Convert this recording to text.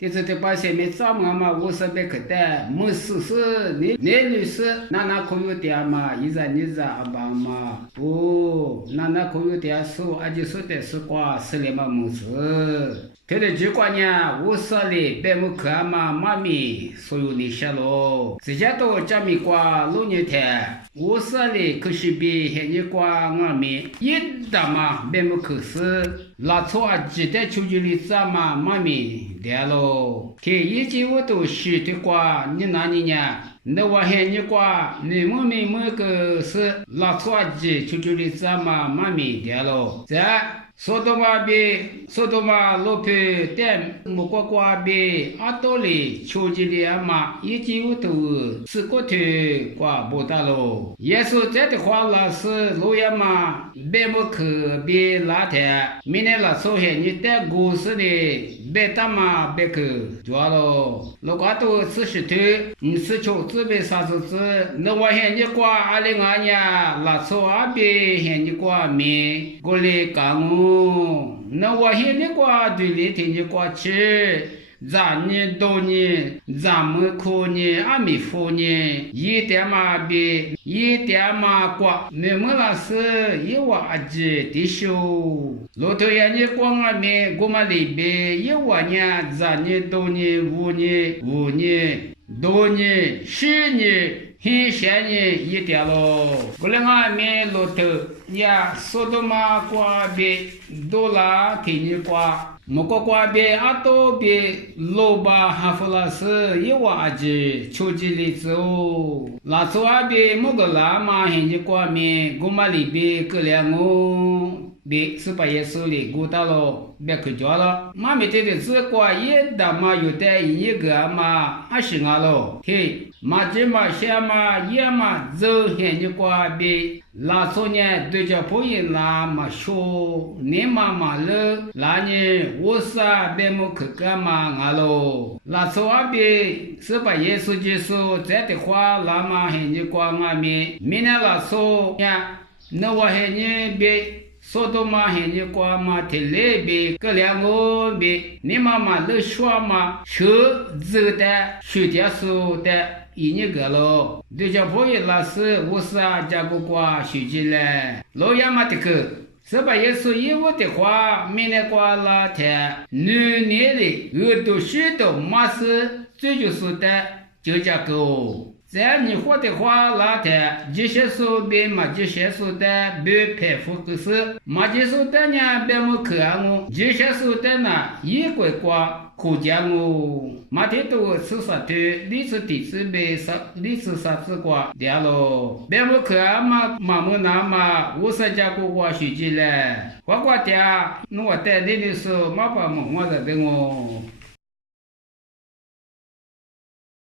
这次的把下面找我嘛，我是别去的，没事是你女士，那可有点嘛，一日你日阿爸嘛，不，那可有点数，而且说的是瓜，是了嘛没事。他的结果呢，我说的别没看嘛，妈咪，所有你下喽，这些都加米瓜6年天，我说的可是比现在瓜我们一大嘛，别没可是，那错啊，记得求求你咋嘛，妈咪，对喽，这一切我都学的瓜，你哪里呢？那我现在瓜，你我们每个是那错啊，求求你咋嘛，妈咪，对喽，这。说到嘛，老皮但木瓜瓜比阿多里秋季里嘛，一季我都吃过头瓜不大喽。也说这的话那是路亚嘛，别木去别拉天，明天那首先你带故事的别打嘛别去抓喽。如果都吃石头，吃球子别啥子子，那我现在瓜阿里阿呀，那错阿别现在瓜面过来干我。那我现在瓜对里听你瓜吃，咱呢多呢，咱们可呢阿弥佛呢，一点嘛别，一点嘛瓜，你们那是一娃子的修，骆驼呀你光阿面，我们里边一娃呢，咱呢多呢5年5年多呢10年。很闲呢一点咯，过来俺们骆驼呀，说的嘛瓜别多啦，听你瓜，莫个瓜别阿多别老吧，哈弗拉斯一娃子，秋季里走，那走阿别莫个啦嘛，现在瓜面，我们里边个两我。别是把耶稣里鼓捣了，别去抓了。妈咪这的自瓜也大嘛，有的一个嘛，还是俺了。嘿，嘛这嘛些嘛也嘛走现在瓜别，那时候呢对着朋友那嘛说，你妈妈了，那呢我是别么去干嘛俺了。那时候阿别是把耶稣接受这的话，那嘛现在瓜俺们，明天那时候呀，那我现在别。说到嘛，现在瓜嘛，天那边个两个边，你妈妈都说嘛，车走的，水电收的，一年个咯。对家朋友那是我是家个瓜学进来，老爷嘛的个，是把耶稣以我的话，明年瓜那天，女年的耳朵许多嘛是，这就是的，就这个。这样你活的话，那天这些手边嘛，这些手的别佩服个是，嘛这手的呢别么可爱我，这些手的呢一块瓜可见我，嘛天都吃啥的，你是第四杯啥，你是啥子瓜，对喽，别么可爱嘛，嘛么那嘛，我是家个瓜学起来，瓜瓜的，我带你的时候，嘛把么我在等我。